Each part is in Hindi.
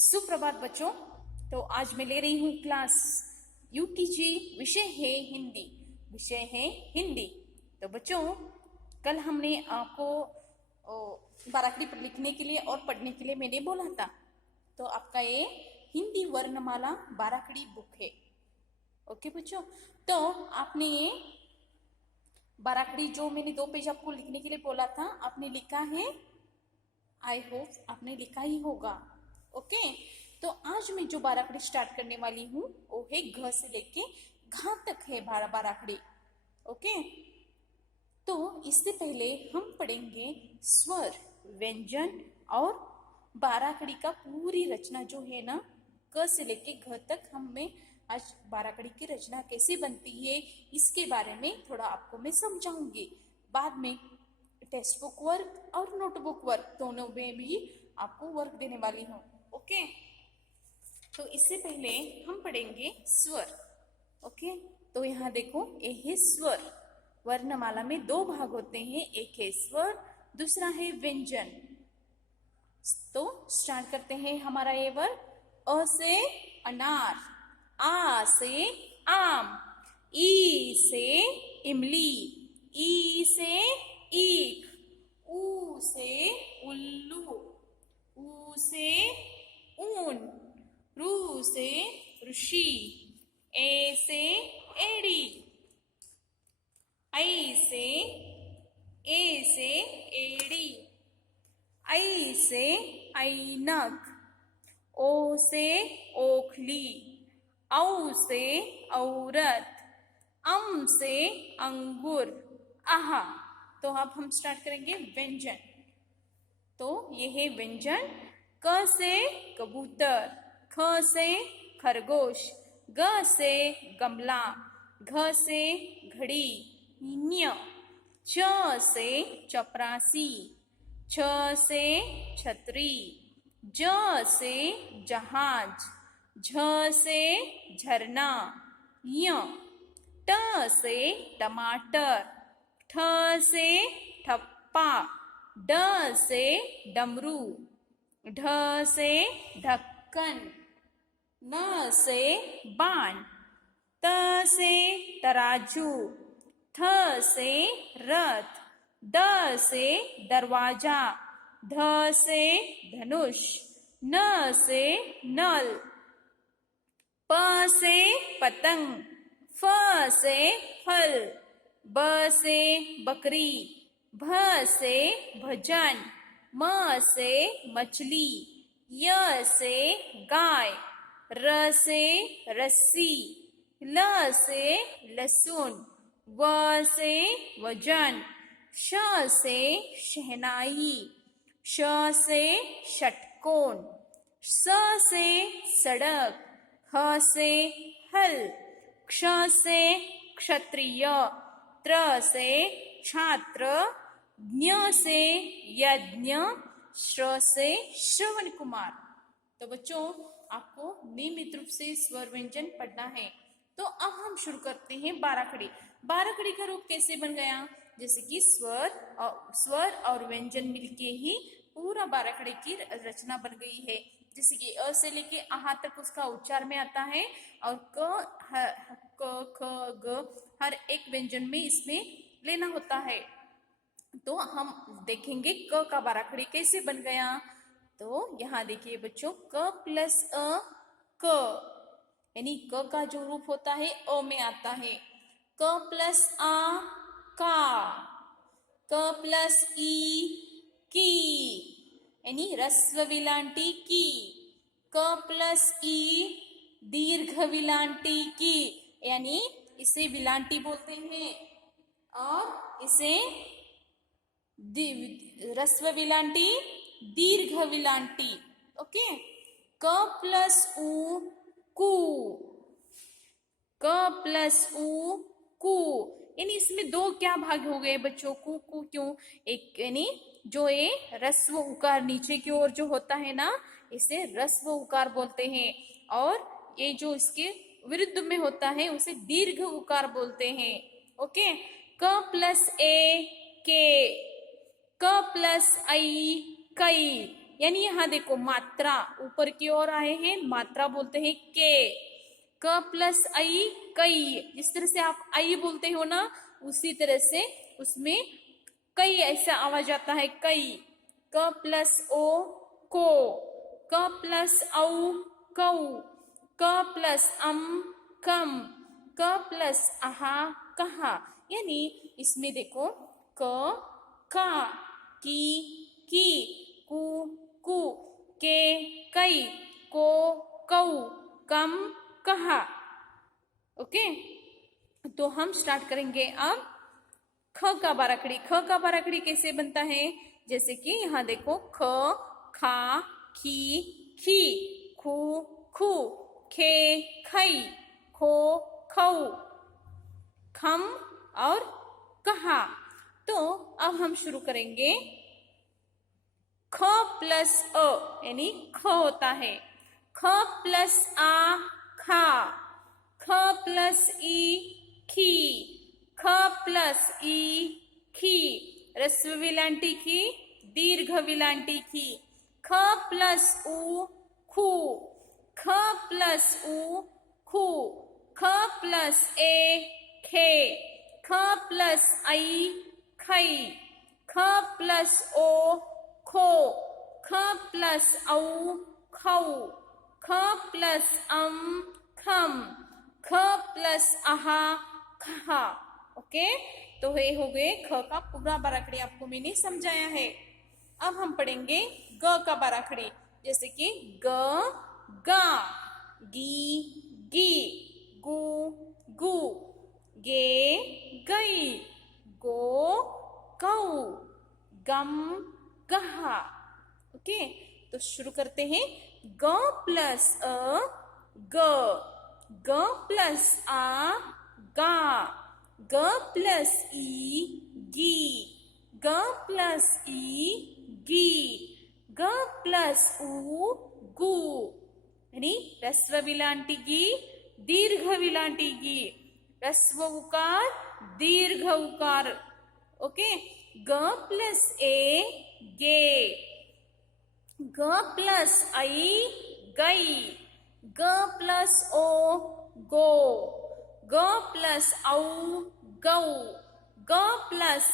सुप्रभात बच्चों। तो आज मैं ले रही हूँ क्लास यूटीजी। विषय है हिंदी। विषय है हिंदी। तो बच्चों, कल हमने आपको बाराखड़ी पर लिखने के लिए और पढ़ने के लिए मैंने बोला था। तो आपका ये हिंदी वर्णमाला बाराखड़ी बुक है। ओके बच्चों, तो आपने ये बाराखड़ी जो मैंने 2 पेज आपको लिखने के लिए बोला था, आपने लिखा है। आई होप आपने लिखा ही होगा। ओके, तो आज मैं जो बाराखड़ी स्टार्ट करने वाली हूँ वो है घ से लेके घा तक है बाराखड़ी। ओके, तो इससे पहले हम पढ़ेंगे स्वर, व्यंजन और बाराखड़ी का पूरी रचना जो है ना, क से लेके घ तक हमें आज बाराखड़ी की रचना कैसे बनती है इसके बारे में थोड़ा आपको मैं समझाऊंगी। बाद में टेक्स्ट बुक वर्क और नोटबुक वर्क दोनों में भी आपको वर्क देने वाली हूँ। ओके, तो इससे पहले हम पढ़ेंगे स्वर। ओके, तो यहाँ देखो, ये है स्वर। वर्णमाला में 2 भाग होते हैं, एक है स्वर, दूसरा है व्यंजन। तो स्टार्ट करते हैं हमारा ये वर्क। अ से अनार, आ से आम, ई से इमली, ई से ईख, ऊ से उल्लू, ऊ से ऊन, रू से ऋषि, ए से एड़ी, ऐ से एड़ी, ऐ से ऐनक, ओ से ओखली, औ से औरत, अम से अंगूर, आहा। तो अब हम स्टार्ट करेंगे व्यंजन। तो ये है व्यंजन। क से कबूतर, ख से खरगोश, ग से गमला, घ से घड़ी, ञ, च से चपरासी, छ से छतरी, ज से जहाज, झ से झरना, य, ट से टमाटर, ठ से ठप्पा, ड से डमरू, ढ से ढक्कन, न से बाण, त से तराजू, थ से रथ, द से दरवाजा, ध से धनुष, न से नल, प से पतंग, फ से फल, ब से बकरी, भ से भजन, म से मछली, य से गाय, र से रस्सी, ल से लहसुन, व से वजन, श से शहनाई, श से षटकोण, स से सड़क, ह से हल, क्ष से क्षत्रिय, त्र से छात्र, ज्ञ से यज्ञ, श्र से श्रवण कुमार। तो बच्चों, आपको नियमित रूप से स्वर व्यंजन पढ़ना है। तो अब हम शुरू करते हैं बाराखड़ी। बाराखड़ी का रूप कैसे बन गया? जैसे कि स्वर और व्यंजन मिलके ही पूरा बाराखड़ी की रचना बन गई है। जैसे कि अ से लेके आहा तक उसका उच्चार में आता है, और क ख ग हर एक व्यंजन में इसमें लेना होता है। तो हम देखेंगे क का बाराखड़ी कैसे बन गया। तो यहाँ देखिए बच्चों, क प्लस अ क, यानी क का जो रूप होता है अ में आता है। क प्लस आ का, क प्लस ई की, यानी रस्व विलांटी की। क प्लस ई दीर्घ विलांटी की, यानी इसे विलांटी बोलते हैं, और इसे रस्व विलांटी, दीर्घ विलांटी। ओके, क प्लस उ कु, क प्लस उ कु, यानी इसमें 2 क्या भाग हो गए बच्चों? कु कु क्यों? एक यानी जो ये रस्व उकार नीचे की ओर जो होता है ना, इसे रस्व उकार बोलते हैं, और ये जो इसके विरुद्ध में होता है उसे दीर्घ उकार बोलते हैं। ओके, क प्लस ए के, क प्लस आई कई, यानी यहाँ देखो मात्रा ऊपर की ओर आए हैं, मात्रा बोलते हैं के। क प्लस आई कई, जिस तरह से आप आई बोलते हो ना उसी तरह से उसमें कई ऐसा आवाज आता है, कई। क प्लस ओ को, क प्लस औ कौ, क प्लस कम, क प्लस आहा कहा। यानी इसमें देखो क का, की, कु कु, के कई, को कौ, कम कहा। ओके, तो हम स्टार्ट करेंगे अब ख का बाराखड़ी। ख का बाराखड़ी कैसे बनता है, जैसे कि यहाँ देखो ख खा खी खी, खू खू, खे खई, खो खौ, खम और कहा। तो अब हम शुरू करेंगे। ख प्लस अ यानी ख होता है, ख प्लस आ खा, ख प्लस ई खी, ख प्लस ई खी, ह्रस्व विलांटी की, दीर्घ विलांटी की। ख प्लस उ खू, ख प्लस उ खू, ख प्लस ए खे, ख प्लस आई खई, ख प्लस ओ खो, ख प्लस औ खौ, ख प्लस खम, ख प्लस आहा खहा। ओके, तो ये हो गए ख का पूरा बाराखड़ी, आपको मैंने समझाया है। अब हम पढ़ेंगे ग का बाराखड़ी, जैसे कि ग गा, गी गी, गु गु, गे गई, गो गौ, गम गहा। ओके, तो शुरू करते हैं। ग प्लस अ ग, ग प्लस आ गा, ग प्लस ई गी, ग प्लस ई गी, ग प्लस उ गु, यानी ह्रस्व विलांटी गी, दीर्घ विलांटी गी, ह्रस्व उकार दीर्घ उकार। ओके, ग प्लस ए गे, ग प्लस आई गई, ग प्लस ओ गो, ग प्लस औ गौ, ग प्लस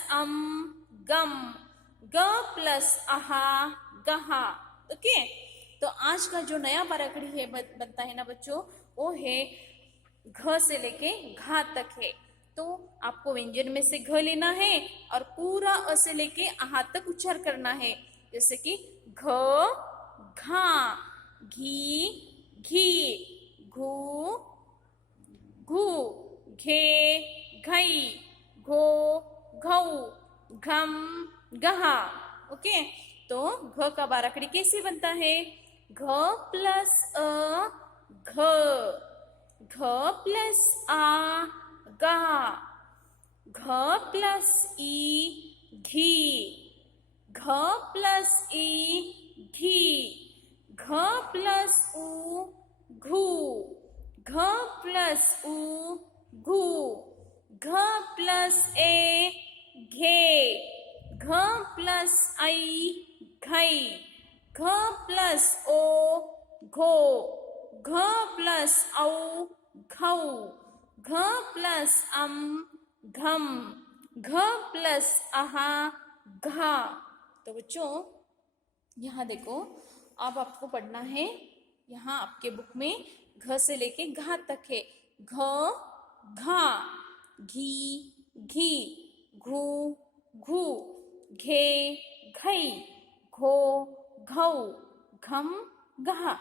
गम, ग प्लस आहा गहा। ओके, तो आज का जो नया बाराखड़ी है बनता है ना बच्चों, वो है घ से लेके घा तक है। तो आपको व्यंजन में से घ लेना है और पूरा अ से लेके आहा तक उच्चार करना है, जैसे कि घ घा, घी घी, घू घू, घे घई, घो घौ, घम गहा। ओके, तो घ का बाराखड़ी कैसे बनता है, घ प्लस अ घ, घ प्लस आ गा, घ प्लस ई घी, घ प्लस ई घी, घ प्लस उ घू, घ प्लस उ घू, घ प्लस ए घे, घ प्लस आई घई, घ प्लस ओ घो, घ प्लस औ घौ, घ प्लस घम, घ प्लस आहा घा। तो बच्चों यहाँ देखो, अब आपको पढ़ना है, यहाँ आपके बुक में घ से लेके घा तक है। घ घा, घी घी, घू घू, घे घई, घो घौ, घम गहा।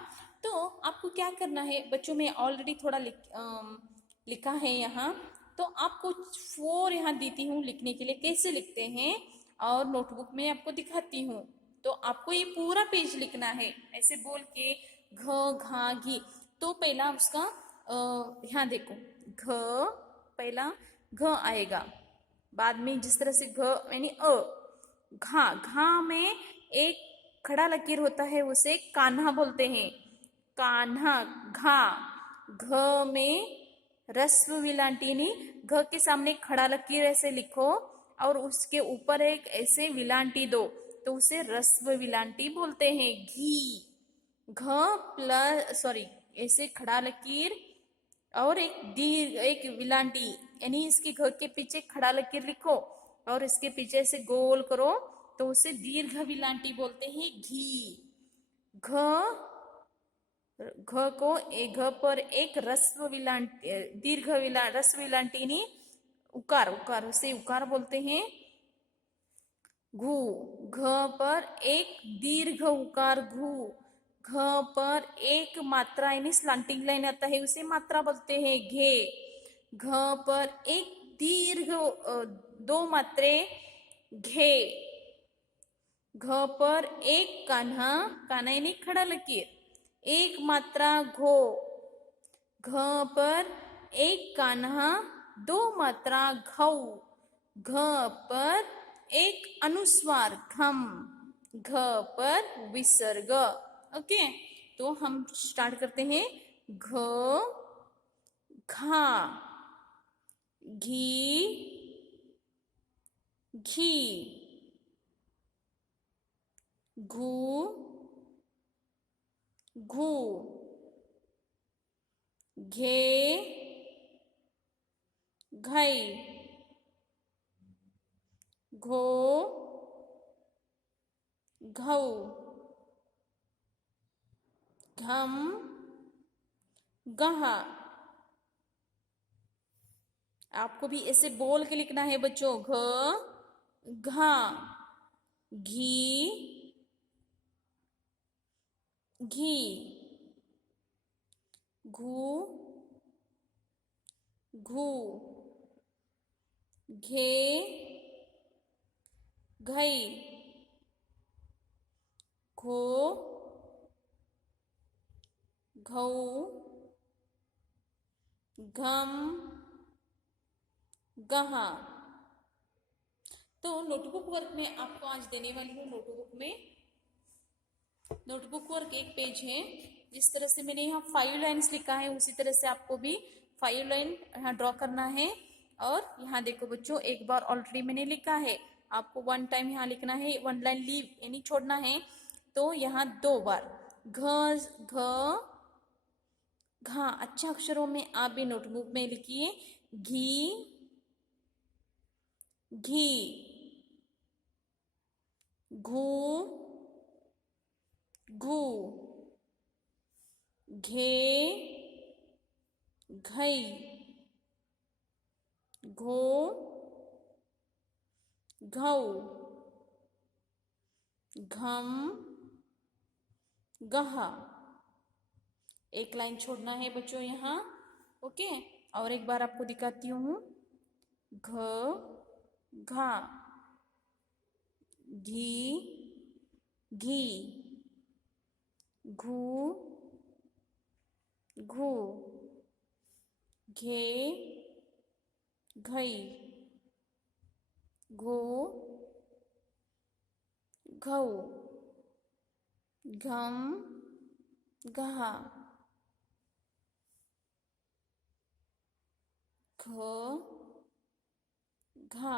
तो आपको क्या करना है बच्चों, में ऑलरेडी थोड़ा लिखा है यहाँ, तो आपको 4 यहाँ देती हूँ लिखने के लिए, कैसे लिखते हैं और नोटबुक में आपको दिखाती हूँ। तो आपको ये पूरा पेज लिखना है ऐसे बोल के, घ घा घी। तो पहला उसका यहाँ देखो, घ पहला घ आएगा, बाद में जिस तरह से घ यानी अ, घा, घा में एक खड़ा लकीर होता है, उसे कान्हा बोलते हैं, कान्हा घा। घ में ह्रस्व विलांटी नहीं, घ के सामने खड़ा लकीर ऐसे लिखो और उसके ऊपर एक ऐसे विलांटी दो, तो उसे रस्व विलांटी बोलते हैं। घी, घ प्लस सॉरी ऐसे खड़ा लकीर और एक दीर्घ एक विलांटी, यानी इसकी घ के पीछे खड़ा लकीर लिखो और इसके पीछे से गोल करो तो उसे दीर्घ विलांटी बोलते हैं। घी, घ घ को घ पर एक रस्व विलांटी दीर्घ रस्व विलांटी नहीं उकार, उकार से उकार बोलते हैं। घू, घ पर एक दीर्घ उकार घू, घ पर एक मात्रा यानी स्लांटिंग लाइन आता है उसे मात्रा बोलते हैं। घे, घ पर एक दीर्घ दो मात्रे घे, घ पर एक कान्हा, कान्हा यानी खड़ा लकीर एक मात्रा घो, घ पर एक कान्हा दो मात्रा घौ, घ पर एक अनुस्वार घम, घ पर विसर्ग। ओके, तो हम स्टार्ट करते हैं। घ, घा, घी, घी, घू, घू, घे, घई, घो, घौ, घम, गहा। आपको भी ऐसे बोल के लिखना है बच्चों। घ, घा, घी, घी, घू, घू, घे, घई, घो, घौ, घम, गहा। तो नोटबुक वर्क में आपको आज देने वाली हूँ। नोटबुक वर्क एक पेज है। जिस तरह से मैंने यहाँ 5 लाइन्स लिखा है उसी तरह से आपको भी 5 लाइन यहाँ ड्रॉ करना है। और यहाँ देखो बच्चों, एक बार ऑलरेडी मैंने लिखा है, आपको 1 टाइम यहाँ लिखना है, 1 लाइन लीव यानी छोड़ना है। तो यहाँ 2 बार घ, घ, घा अच्छे अक्षरों में आप भी नोटबुक में लिखिए। घी, घी, घू, घू, घे, घई, घो, घौ, घम, गहा। एक लाइन छोड़ना है बच्चों यहाँ। ओके, और एक बार आपको दिखाती हूँ। घ, घा, घी, घी, घू, घू, घे, घई, घो, घौ, घम, घहा, घ, घा।